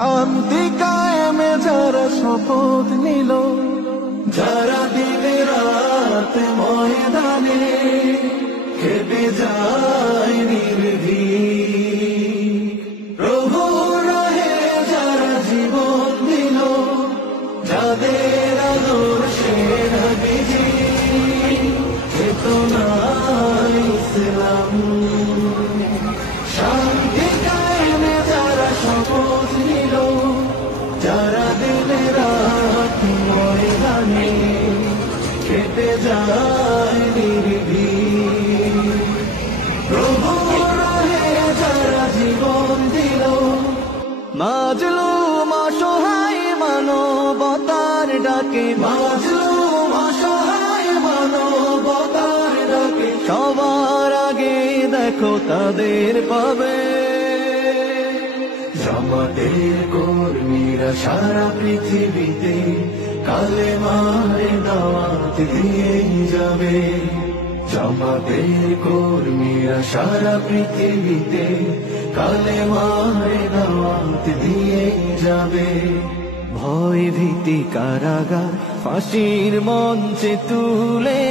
শান্তি কায়েমে যারা শপথ নিল, যারা দিনে রাত ময়দানে খেটে যায় নির্ভীক, প্রভু রাহে যারা জীবন দিল, যাদের আদর্শে নবীজি চেতনায় ইসলাম। শান্তি কায়েমে যারা শপথ নিল, যারা দিনে রাত ময়দানে খেটে যায় নির্ভীক, প্রভু রাহে যারা জীবন দিল, মাজলুম অসহায় মানবতার ডাকে, মাজলুম অসহায় মানবতার ডাকে, সবার আগে দেখো তাদের পাবে। জামাতের কর্মীরা সারা পৃথিবীতে কালেমার দাওয়াত দিয়ে যাবে। জামাতের কর্মীরা সারা পৃথিবীতে কালেমার দাওয়াত দিয়ে যাবে। ভয় ভীতি কারাগার ফাঁসির মঞ্চে তুলে